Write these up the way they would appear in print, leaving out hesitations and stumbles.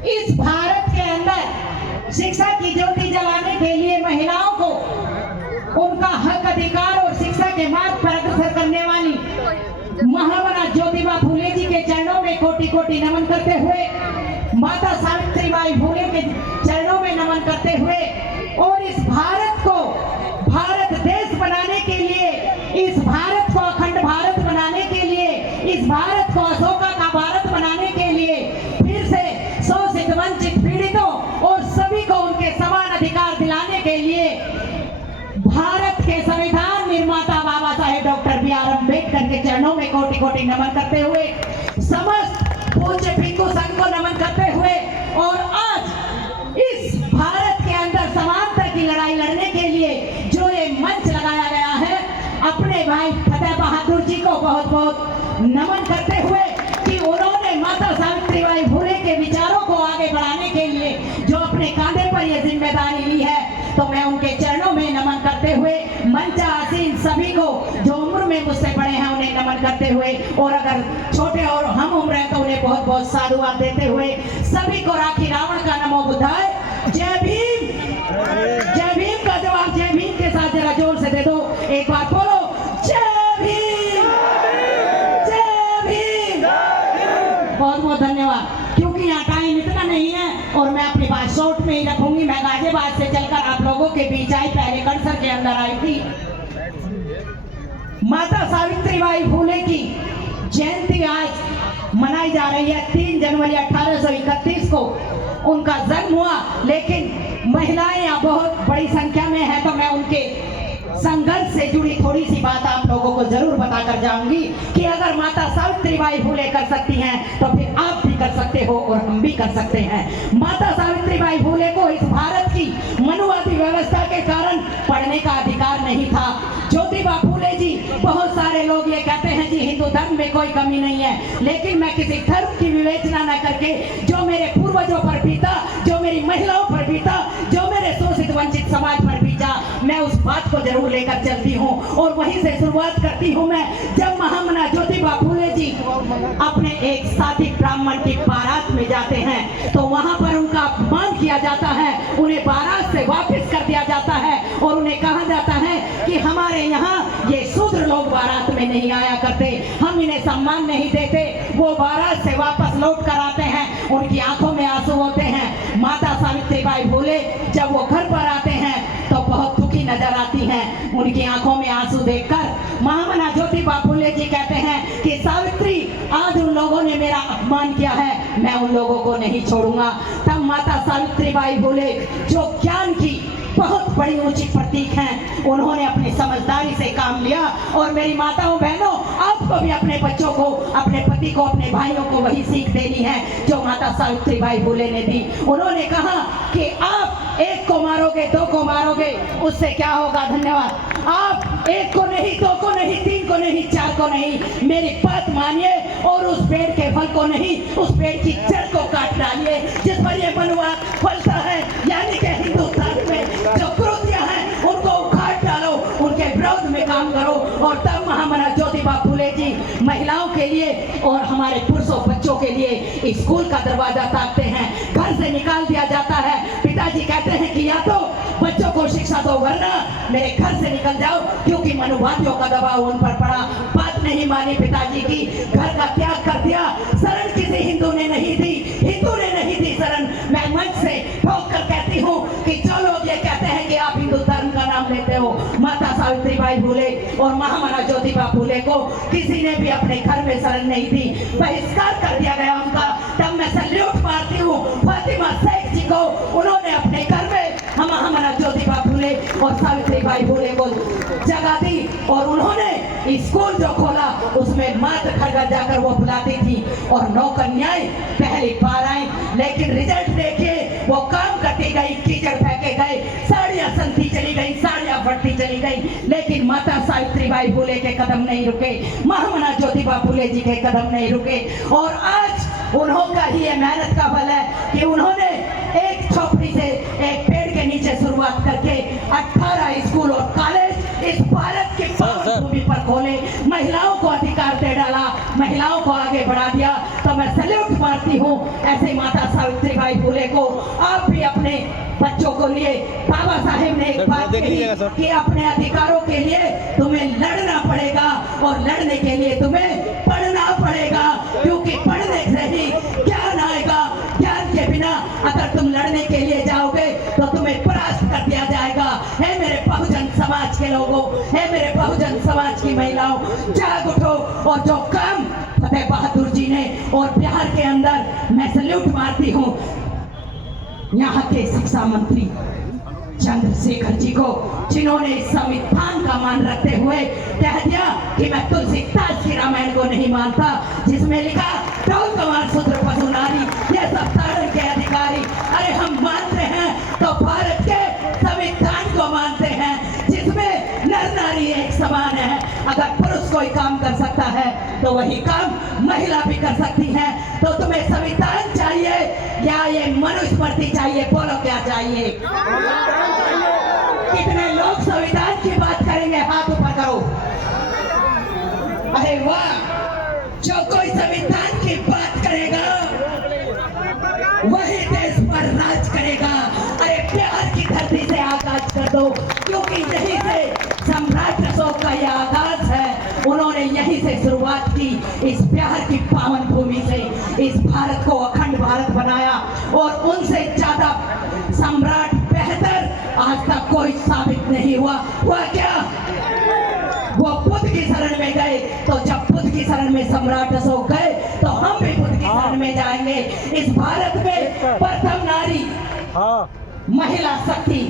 इस भारत के अंदर शिक्षा की ज्योति जलाने के लिए महिलाओं को उनका हक अधिकार और शिक्षा के मार्ग पर अग्रसर करने वाली महामना ज्योतिबा फूले जी के चरणों में कोटि कोटि नमन करते हुए, माता सावित्रीबाई फूले के चरणों में नमन करते हुए, और इस भारत को भारत देश बनाने के लिए, इस भारत को अखंड भारत बनाने के लिए, इस भारत को अशोका का भारत बनाने के लिए फिर से शोषित वंचित पीड़ितों और सभी को उनके समान अधिकार दिलाने के लिए भारत के संविधान निर्माता बाबा साहेब डॉक्टर बी.आर. अम्बेडकर के चरणों में कोटि कोटि नमन करते हुए, समस्त पूज्य भिक्षु संघ को नमन करते हुए, और आज इस भारत के अंदर समानता की लड़ाई लड़ने के लिए जो ये मंच लगाया गया है, अपने भाई फतेह बहादुर जी को बहुत बहुत नमन करते हुए कि उन्होंने माता सावित्रीबाई फूले के विचारों को आगे बढ़ाने के लिए जो अपने कांधे पर ये जिम्मेदारी ली है, तो मैं उनके चरणों में नमन करते हुए मंच आसीन सभी को जो उम्र में मुझसे बड़े हैं उन्हें नमन करते हुए, और अगर छोटे और हम उम्र हैं तो उन्हें बहुत बहुत साधुवाद देते हुए सभी को राखी रावण का नमो बुद्धाय। जय भीम। जय भीम का जवाब जय भीम के साथ जरा जोर से दे दो, एक बार बोलो जय भीम, जय भीम। बहुत बहुत धन्यवाद। क्योंकि यहाँ टाइम इतना नहीं है और मैं अपनी बात शॉर्ट में ही रखूंगी। मैं गाजियाबाद से चलकर आप लोगों के बीच आई, पहले कंसर के अंदर आई थी। माता सावित्रीबाई फूले की जयंती आज मनाई जा रही है। 3 जनवरी 1831 को उनका जन्म हुआ, लेकिन महिलाएं यहाँ बहुत बड़ी संख्या में है, तो मैं उनके संघर्ष से जुड़ी थोड़ी सी बात आप लोगों को जरूर बताकर जाऊंगी कि अगर माता सावित्रीबाई फूले कर सकती हैं तो फिर आप भी कर सकते हो और हम भी कर सकते हैं। माता सावित्रीबाई फूले को इस भारत की मनुवादी व्यवस्था के कारण पढ़ने का अधिकार नहीं था। ज्योतिबा फूले जी, बहुत सारे लोग ये कहते हैं जी हिंदू धर्म में कोई कमी नहीं है, लेकिन मैं किसी धर्म की विवेचना न करके जो मेरे पूर्वजों पर बीता, जो मेरी महिलाओं पर बीता, जो मेरे शोषित वंचित समाज पर बीता, मैं उस बात को जरूर लेकर चलती हूँ। और वहीं से शुरुआत करती हूँ मैं। जब महामना ज्योतिबा फूले जी अपने एक साथी ब्राह्मण की बारात में जाते हैं तो वहां पर उनका अपमान किया जाता है, उन्हें बारात से वापस कर दिया जाता है और उन्हें कहा जाता है कि हमारे यहाँ ये शूद्र लोग बारात में नहीं आया करते, हम इन्हें सम्मान नहीं देते। वो बारात से वापस लौट कर आते हैं, उनकी आंखों में आंसू होते हैं। माता सावित्रीबाई फूले जब वो घर पर आते हैं तो बहुत दुखी नजर आती हैं। उनकी आंखों में आंसू देखकर महामना ज्योतिबा फूले जी कहते हैं कि सावित्री, आज उन लोगों ने मेरा अपमान किया है, मैं उन लोगों को नहीं छोड़ूंगा। तब माता सावित्रीबाई फूले जो ज्ञान की बहुत बड़ी ऊंची प्रतीक हैं, उन्होंने अपनी समझदारी से काम लिया। और मेरी माताओं बहनों, आपको भी अपने बच्चों को, अपने पति को, अपने भाइयों को वही सीख देनी है जो माता सावित्रीबाई फूले ने दी। उन्होंने कहा कि आप एक को मारोगे, 2 को मारोगे, उससे क्या होगा? धन्यवाद। आप 1 को नहीं, 2 को नहीं, 3 को नहीं, 4 को नहीं, मेरी बात मानिए और उस पेड़ के फल को नहीं, उस पेड़ की जड़ को काट डालिए जिस पर यह मनुवाद फलता है। यानी कि हिंदुस्तान में जो कुरीतियां हैं उनको उखाड़ डालो, उनके विरोध में काम करो। और तब महामना ज्योतिबा फूले जी महिलाओं के लिए और हमारे पुरुषों बच्चों के लिए स्कूल का दरवाजा ताकते हैं। घर से निकाल दिया जाता है। पिताजी कहते हैं कि या तो बच्चों को शिक्षा दो वरना मेरे घर से निकल जाओ, क्योंकि मनुवादियों का दबाव उन पर पड़ा। बात नहीं मानी पिताजी की, घर का त्याग कर दिया। शरण किसी हिंदू ने नहीं दी, हिंदू ने नहीं दी शरण। मैं मंच से ठोक कर कहती हूँ कि जो लोग ये कहते हैं कि आप हिंदू धर्म का नाम लेते हो, माता सावित्रीबाई फूले और महामना ज्योतिबा फूले को किसी ने भी अपने घर में शरण नहीं दी, बहिष्कार कर दिया गया उनका। तब मैं सल्यूट मारती हूँ फातिमा शेख जी को, उन्होंने अपने घर में महामना ज्योतिबा फूले और सावित्रीबाई फूले को जगह दी और उन्होंने स्कूल जो खोला उसमें मात्र घर घर जाकर वो बुलाती थी और 9 कन्याएं पहली बार आई। लेकिन रिजल्ट देखिए, वो काम करती गई, कीचड़ फेंके गए, साड़ियां सनती चली गई, साड़ियां फटती चली गई, लेकिन माता सावित्रीबाई फूले के कदम नहीं रुके, महामना ज्योतिबा फूले जी के कदम नहीं रुके। और आज उन्होंने ही ये मेहनत का फल है कि उन्होंने एक झोपड़ी से, एक पेड़ के नीचे शुरुआत करके 18 स्कूल और कॉलेज इस भारत के पावन भूमि पर खोले, महिलाओं को अधिकार दे डाला, महिलाओं को आगे बढ़ा दिया। तब मैं सैल्यूट मारती हूँ ऐसे माता सावित्रीबाई फुले को। आप भी अपने बच्चों को लिए बाबा साहेब ने एक बात कही कि अपने अधिकारों के लिए तुम्हें लड़ना पड़ेगा और लड़ने के लिए तुम्हें पढ़ना पड़ेगा, क्योंकि पढ़ने से ही ज्ञान आएगा। ज्ञान के बिना अगर तुम लड़ने के लिए जाओगे तो तुम्हें परास्त कर दिया जाएगा। है मेरे बहुजन समाज के लोगों, है मेरे बहुजन समाज की महिलाओं, जाग उठो। और जो काम फतेह बहादुर जी ने और बिहार के अंदर मैं सैल्यूट मारती हूँ यहाँ के शिक्षा मंत्री चंद्रशेखर जी को, जिन्होंने संविधान का मान रखते हुए कह दिया कि मैं तुलसीदास की रामायण को नहीं मानता जिसमें लिखा डोल कमार शूद्र पशु नारी ये सब तारण के अधिकारी। अरे हम मानते हैं तो भारत के संविधान को मानते हैं जिसमें नर नारी एक समान है। अगर पुरुष कोई काम कर सकता है तो वही काम महिला भी कर सकती है। तो तुम्हें संविधान चाहिए या ये मनुस्मृति चाहिए? बोलो क्या चाहिए? कितने लोग संविधान की बात करेंगे? हाथ ऊपर करो। अरे वाह, जो कोई संविधान की बात करेगा वही देश पर राज करेगा। अरे प्यार की धरती से आगाज कर दो, क्योंकि यहीं से सम्राट अशोक का यह आगाज है। उन्होंने यहीं से शुरुआत की, इस बिहार की पावन भूमि से इस भारत को अखंड भारत बनाया। और उनसे ज्यादा सम्राट बेहतर आज तक कोई साबित नहीं हुआ। हुआ क्या? वो बुद्ध की शरण में गए, तो जब बुद्ध की शरण में सम्राट अशोक गए तो हम भी बुद्ध की शरण में जाएंगे। इस भारत में प्रथम नारी महिला शक्ति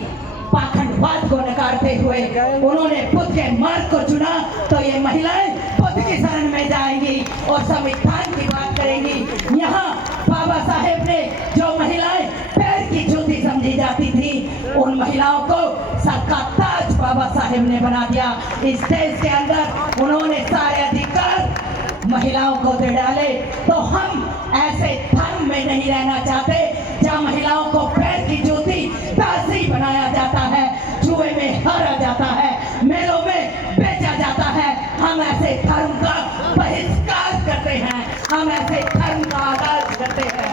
पाखंडवाद को नकारते हुए उन्होंने बुद्ध के मार्ग को चुना, तो ये महिलाएं बुद्ध की शरण में जाएंगी और संविधान की बात करेंगी। यहाँ बाबा साहेब ने जो महिलाएं पैर की जूती समझी जाती थी, उन महिलाओं को सर का ताज बाबा साहेब ने बना दिया। इस देश के अंदर उन्होंने सारे अधिकार महिलाओं को दे डाले। तो हम ऐसे धर्म में नहीं रहना चाहते जहाँ महिलाओं को पैर की जूती दासी बनाया जाता है, जुए में हारा जाता है, मेलों में बेचा जाता है। हम ऐसे धर्म का बहिष्कार करते हैं, हम ऐसे धर्म का आगाज करते हैं।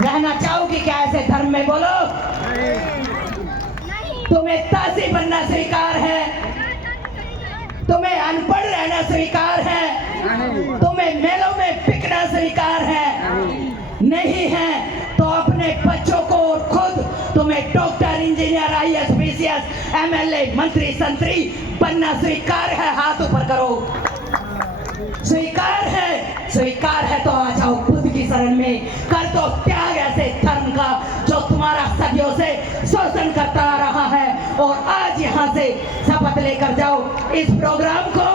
रहना चाहोगी क्या ऐसे धर्म में? बोलो। तुम्हें दासी बनना स्वीकार है? तुम्हें अनपढ़ रहना स्वीकार है? तुम्हें मेलों में बिकना स्वीकार है? नहीं है तो अपने बच्चों को और खुद तुम्हें doctor, engineer, IAS, PCS, MLA, मंत्री, संतरी बनना स्वीकार है? हाथ ऊपर करो। स्वीकार है? स्वीकार है तो आ जाओ बुद्ध की शरण में, कर दो त्याग ऐसे धर्म का जो तुम्हारा सदियों से शोषण करता आ रहा है। और आज यहाँ से शपथ लेकर जाओ। इस प्रोग्राम को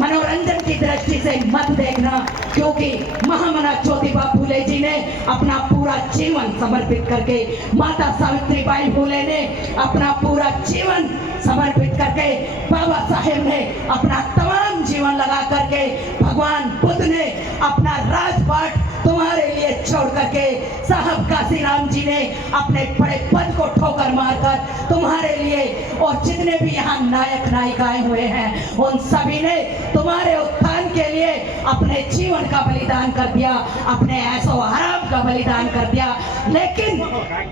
मनोरंजन की दृष्टि से मत देखना, क्योंकि महामना ज्योतिबा फुले जी ने अपना पूरा जीवन समर्पित करके, माता सावित्रीबाई फुले ने अपना पूरा जीवन समर्पित करके, बाबा साहेब ने अपना तमाम जीवन लगा करके, भगवान बुद्ध ने अपना राजपाट तुम्हारे लिए छोड़ करके, साहब काशीराम जी ने अपने बड़े पद को ठोकर मारकर तुम्हारे लिए, और जितने भी यहाँ नायक नायिकाएं हुए हैं उन सभी ने तुम्हारे उत्थान के लिए अपने जीवन का बलिदान कर दिया, अपने ऐशो आराम का बलिदान कर दिया। लेकिन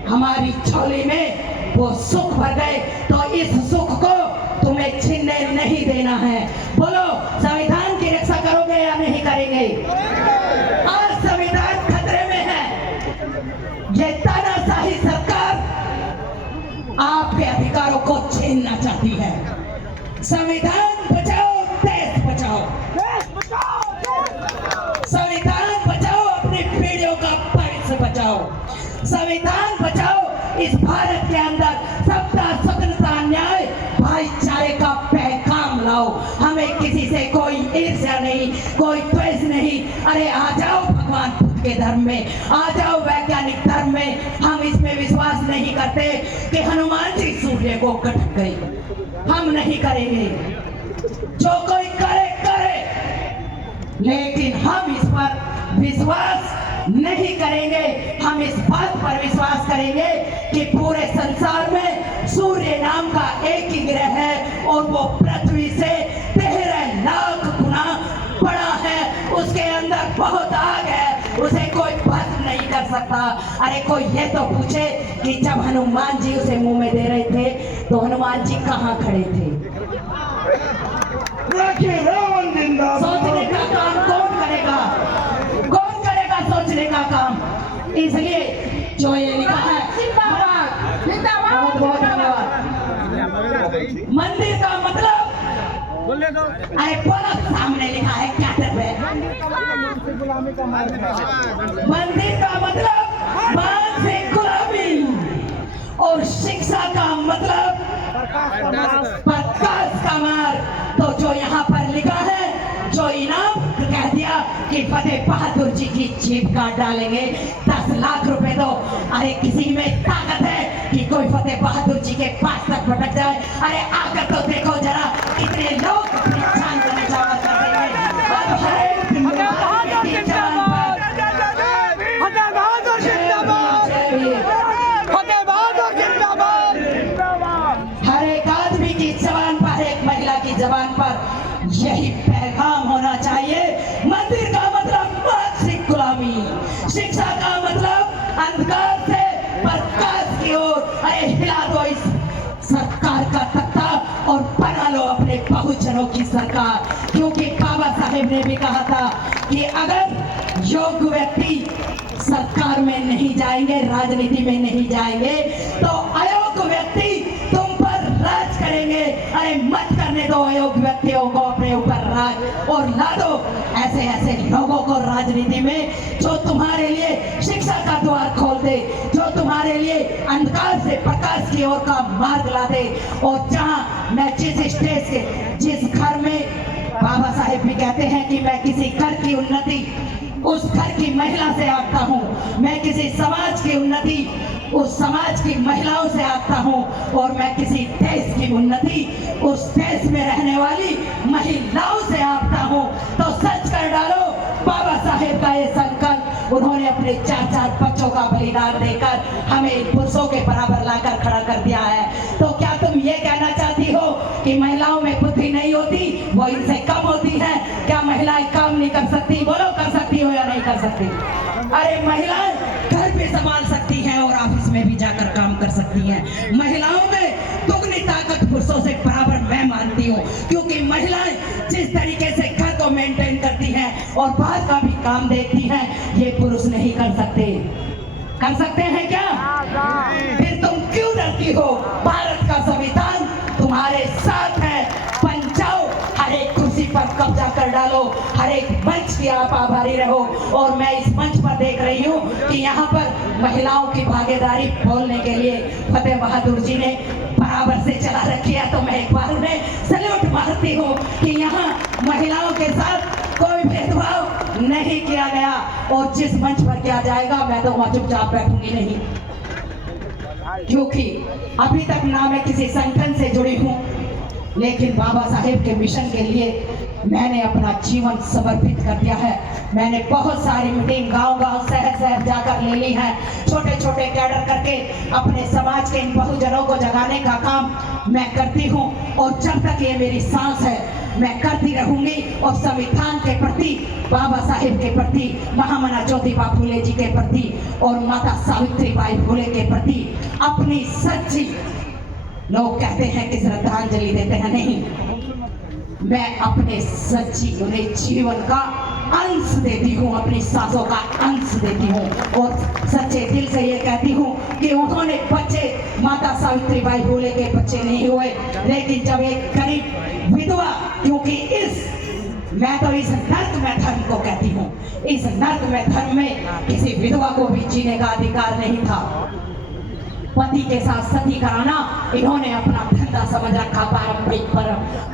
हमारी झोली में वो सुख भर गए, तो इस सुख को तुम्हें छीनने नहीं देना है। बोलो, संविधान की रक्षा करोगे या नहीं करेंगे? आज संविधान खतरे में है। ये तानाशाही सरकार आपके अधिकारों को छीनना चाहती है। संविधान बचाओ, देश बचाओ। संविधान बचाओ, अपनी पीढ़ियों का भविष्य बचाओ। संविधान बचाओ, इस भारत के अंदर सबका स्वतंत्रता, न्याय, भाईचारे का पैगाम लाओ। हमें किसी से कोई ईर्ष्या नहीं, कोई द्वेष नहीं। अरे आ जाओ भगवान बुद्ध के धर्म में, आ जाओ वैज्ञानिक धर्म में। हम इसमें विश्वास नहीं करते कि हनुमान जी सूर्य को कटक गए। हम नहीं करेंगे, जो कोई करे करे, लेकिन हम इस पर विश्वास नहीं करेंगे। हम इस बात पर विश्वास करेंगे कि पूरे संसार में सूर्य नाम का एक ही ग्रह है और वो पृथ्वी से 13 लाख गुना बड़ा है। उसके अंदर बहुत आग है, सकता। अरे कोई ये तो पूछे कि जब हनुमान जी उसे मुंह में दे रहे थे तो हनुमान जी कहाँ खड़े थे? रावण जिंदाबाद। सोचने का काम कौन करेगा? कौन करेगा सोचने का काम? इसलिए जो ये लिखा है, बहुत बहुत धन्यवाद। मंदिर का मतलब, अरे बोलो सामने लिखा है क्या डर है? मंदिर का मतलब मानसिक गुलामी और शिक्षा का मतलब प्रकाश का मार्ग। तो जो यहाँ पर लिखा है, जो इनाम कह दिया कि फतेह बहादुर जी की जीभ काट डालेंगे, 10 लाख रुपए दो। अरे किसी में ताकत है कि कोई फतेह बहादुर जी के पास तक भटक जाए? अरे आकर तो देखो जरा, कितने लोग अपनी जान का निछावर कर देंगे। अब हर एक आदमी की जबान पर, एक महिला की जबान पर यही पैगाम होना चाहिए। मंदिर का मतलब मानसिक गुलामी, शिक्षा का मतलब अंधकार से प्रकाश की ओर। अरे हिला दो इस सरकार का तख्ता और बना लो अपने बहुजनों की सरकार। क्योंकि बाबा साहेब ने भी कहा था कि अगर योग्य व्यक्ति सरकार में नहीं जाएंगे, राजनीति में नहीं जाएंगे, तो अयोग्य व्यक्ति तुम पर राज करेंगे। अरे मत करने दो अयोग्य व्यक्तियों को अपने ऊपर राज, और ला दो ऐसे ऐसे लोगों को राजनीति में जो तुम्हारे लिए शिक्षा का द्वार खोल दे, जो तुम्हारे लिए अंधकार से प्रकाश की ओर का मार्ग ला दे। और जहां मैं जिस स्टेज के, जिस घर में बाबा साहेब भी कहते हैं कि मैं किसी घर की उन्नति उस घर की महिला से आंकता हूँ, मैं किसी समाज की उन्नति उस समाज की महिलाओं से आंकता हूँ, और मैं किसी देश की उन्नति उस देश में रहने वाली महिलाओं से आंकता हूँ। तो सच कर डालो बाबा साहेब का ये संकल्प। उन्होंने अपने 4-4 बच्चों का बलिदान देकर हमें पुरुषों के बराबर लाकर खड़ा कर दिया है। तो क्या तुम ये कहना चाहती हो कि महिलाओं में बुद्धि नहीं होती, वो इनसे कम होती है? क्या महिलाएं काम नहीं कर सकती? बोलो कर सकती हो या नहीं कर सकती? अरे महिलाएं घर भी संभाल सकती हैं और ऑफिस में भी जाकर काम कर सकती हैं। महिलाओं में दुगनी ताकत पुरुषों से बराबर मैं मानती हूँ, क्योंकि महिलाएं जिस तरीके से घर को मेंटेन करती हैं और बाहर का भी काम देखती हैं, ये पुरुष नहीं कर सकते। कर सकते हैं क्या? फिर तुम क्यों डरती हो? भारत का संविधान तुम्हारे साथ है। पंचाओ, हर एक कुर्सी पर कब्जा कर डालो, हर एक मंच की आप आभारी रहो। और मैं इस मंच पर देख रही हूँ कि यहाँ पर महिलाओं की भागीदारी बोलने के लिए फतेह बहादुर जी ने बराबर से चला रखी है। तो मैं एक बार उन्हें सैल्यूट मारती हूँ कि यहाँ महिलाओं के साथ कोई भेदभाव नहीं किया गया, और जिस मंच पर किया जाएगा मैं तो वहाँ चुपचाप बैठूंगी नहीं, क्योंकि अभी तक ना मैं किसी संगठन से जुड़ी हूँ, लेकिन बाबा साहेब के मिशन के लिए मैंने अपना जीवन समर्पित कर दिया है। मैंने बहुत सारी मीटिंग गांव-गांव, शहर-शहर जाकर ले ली है। छोटे-छोटे कैडर करके अपने समाज के इन बहुजनों को जगाने का काम मैं करती हूँ, और जब तक ये मेरी सांस है मैं करती रहूंगी। और संविधान के प्रति, बाबा साहेब के प्रति, महामना ज्योतिबा फूले जी के प्रति और माता सावित्रीबाई फूले के प्रति अपनी सच्ची, लोग कहते हैं कि श्रद्धांजलि देते हैं, नहीं, मैं अपने सच्ची उन्हें जीवन का अंश देती हूँ, अपनी सांसों का अंश देती हूँ। और सच्चे दिल से ये कहती हूँ कि उन्होंने बच्चे, माता सावित्रीबाई फूले के बच्चे नहीं हुए, लेकिन जब एक गरीब विधवा, क्योंकि मैं तो इस नर्क में धर्म को कहती हूँ, इस नर्क में धर्म में किसी विधवा को भी जीने का अधिकार नहीं था। पति के साथ सती कराना इन्होंने अपना धंधा समझ रखा, पारंपरिक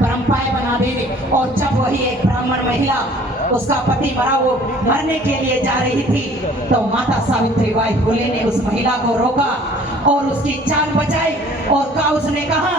परंपराएं बना दी। और जब वही एक ब्राह्मण महिला, उसका पति मरा, वो मरने के लिए जा रही थी, तो माता सावित्रीबाई फूले ने उस महिला को रोका और उसकी जान बचाई। और उसने कहा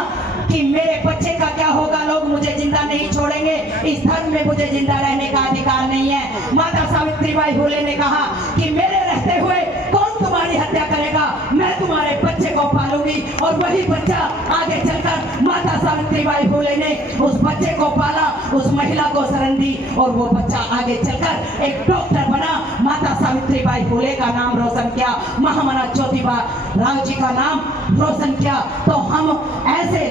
कि मेरे बच्चे का क्या होगा, लोग मुझे जिंदा नहीं छोड़ेंगे, इस धर्म में मुझे जिंदा रहने का अधिकार नहीं है। माता सावित्रीबाई फूले ने कहा कि मेरे रहते हुए कौन तुम्हारी हत्या करेगा, मैं तुम्हारे बच्चे को पालूंगी और वही बच्चा आगे चलकर माता सावित्रीबाई फुले ने उस बच्चे को पाला, उस महिला को शरण दी और वो बच्चा आगे चलकर एक डॉक्टर बना। माता सावित्रीबाई फुले का नाम रोशन किया, महामना ज्योतिबा राव जी का नाम रोशन किया। तो हम ऐसे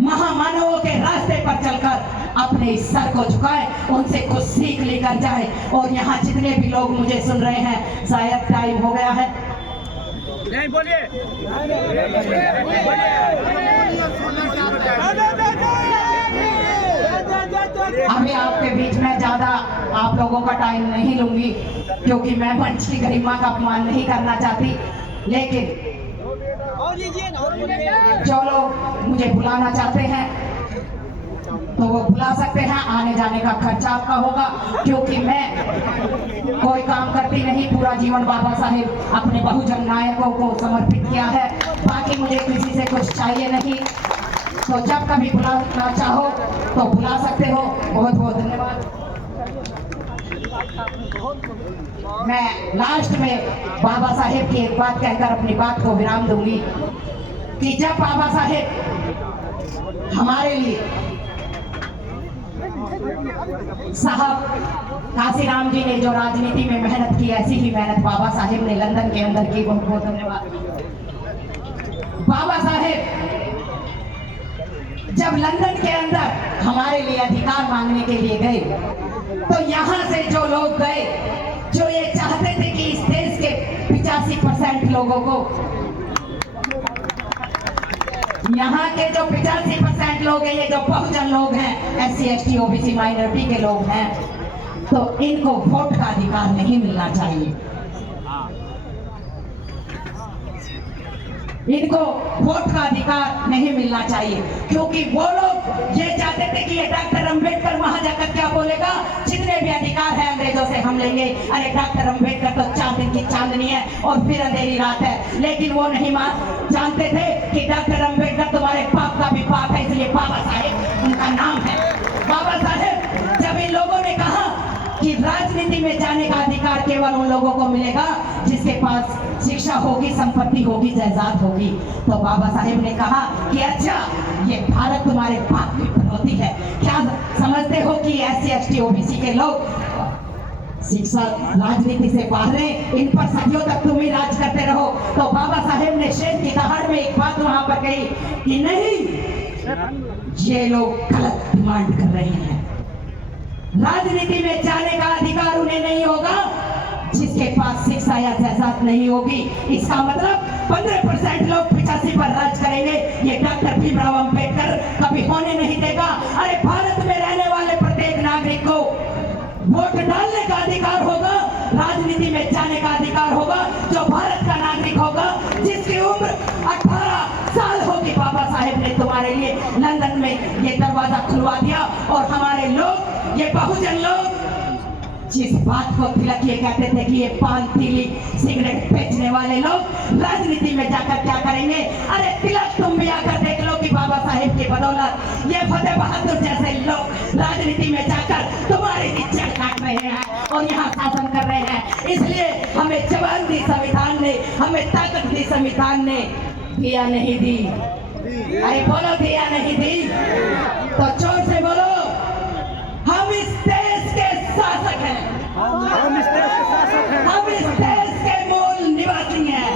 महामानवों के रास्ते पर चलकर अपने इस सर को झुकाए, उनसे कुछ सीख लेकर जाए। और यहाँ जितने भी लोग मुझे सुन रहे हैं, शायद टाइम हो गया है, नहीं बोलिए। अभी आपके बीच में ज्यादा आप लोगों का टाइम नहीं लूंगी, क्योंकि मैं मंच की गरिमा का अपमान नहीं करना चाहती। लेकिन जो लोग मुझे बुलाना चाहते हैं तो वो बुला सकते हैं, आने जाने का खर्चा आपका होगा, क्योंकि मैं कोई काम करती नहीं। पूरा जीवन बाबा साहेब अपने बहुजन नायकों को समर्पित किया है, बाकी मुझे किसी से कुछ चाहिए नहीं। तो जब कभी बुलाना चाहो तो बुला सकते हो। बहुत बहुत धन्यवाद। मैं लास्ट में बाबा साहेब की एक बात कहकर अपनी बात को विराम दूंगी कि जब बाबा साहेब हमारे लिए साहब काशीराम जी ने जो राजनीति में मेहनत की, ऐसी ही मेहनत बाबा साहेब ने लंदन के अंदर की। बहुत बहुत धन्यवाद। बाबा साहेब जब लंदन के अंदर हमारे लिए अधिकार मांगने के लिए गए, तो यहाँ से जो लोग गए, जो ये चाहते थे कि इस देश के 85% लोगों को, यहाँ के जो 85% लोग हैं, ये जो बहुजन लोग हैं, SC ST OBC माइनॉरिटी के लोग हैं, तो इनको वोट का अधिकार नहीं मिलना चाहिए। इनको वोट का अधिकार नहीं मिलना चाहिए, क्योंकि वो लोग ये चाहते थे कि ये डॉक्टर अंबेडकर वहां जाकर क्या बोलेगा, जितने भी अधिकार है अंग्रेजों से हम लेंगे। अरे डॉक्टर अंबेडकर तो 4 दिन की चांदनी है और फिर अंधेरी रात है। लेकिन वो नहीं जानते थे कि डॉक्टर अंबेडकर तुम्हारे बाप का भी बाप है, इसलिए बाबा साहेब उनका नाम है। बाबा साहेब जब इन लोगों ने कहा कि राजनीति में जाने का अधिकार केवल उन लोगों को मिलेगा जिसके पास शिक्षा होगी, संपत्ति होगी, जायदाद होगी, तो बाबा साहेब ने कहा कि अच्छा, ये भारत तुम्हारे बाप की प्रगति है। क्या समझते हो कि SC ST OBC के लोग शिक्षा राजनीति से बाहर हैं, इन पर सदियों तक तुम ही राज करते रहो। तो बाबा साहेब ने शेर की दहाड़ में एक बात वहां पर कही कि नहीं, ये लोग गलत डिमांड कर रहे हैं। राजनीति में जाने का अधिकार उन्हें नहीं होगा जिसके पास शिक्षा या जायदाद नहीं होगी। इसका मतलब 15% लोग 85 पर राज करेंगे, ये डॉक्टर भीमराव अंबेडकर कभी होने नहीं देगा। अरे भारत में रहने वाले प्रत्येक नागरिक को वोट डालने का अधिकार होगा, राजनीति में जाने का अधिकार होगा। जो भारत का नागरिक होगा, जिसकी उम्र 18 साल होगी, बाबा साहेब ने तुम्हारे लिए लंदन में ये दरवाजा खुलवा दिया। और हमारे लोग, ये बहुजन लोग जिस बात को तिलक ये कहते थे कि ये पान, तीली, सिगरेट बेचने वाले लोग राजनीति में जाकर क्या करेंगे। अरे तिलक तुम भी आकर देख लो कि बाबा साहेब की बदौलत ये फतेह बहादुर जैसे लोग राजनीति में जाकर तुम्हारी इज्जत काट रहे हैं और यहाँ शासन कर रहे हैं। इसलिए हमें जवान दी संविधान ने, हमें ताकत दी संविधान ने, दिया नहीं दी। अरे बोलो, दिया नहीं दी तो जोर से बोलो, हम इस देश के शासक हैं, हम इस देश के शासक हैं, हम इस देश के मूल निवासी हैं।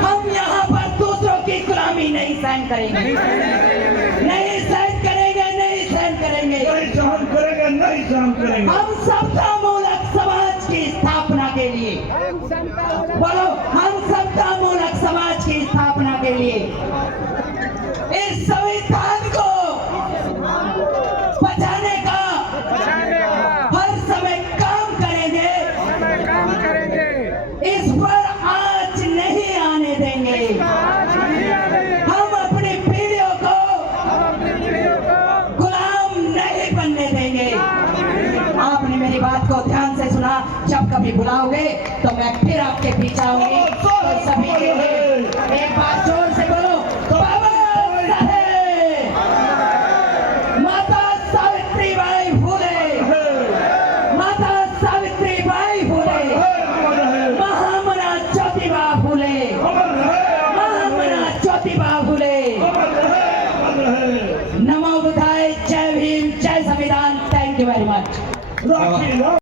हम यहाँ पर दूसरों की गुलामी नहीं सहन करेंगे, नहीं सहन करेंगे, नहीं सहन करेंगे, नहीं सहन करेंगे, नहीं सहन करेंगे। हम समता मूलक समाज की स्थापना के लिए, बोलो, हम समता मूलक समाज की स्थापना के लिए इस संविधान को बचाने का हर समय काम करेंगे, इस पर आँच नहीं आने देंगे। हम अपनी पीढ़ियों को गुलाम नहीं बनने देंगे। आपने मेरी बात को ध्यान से सुना। जब कभी बुलाओगे तो मैं फिर आपके पीछे आऊंगी। तो सभी के लिए एक बात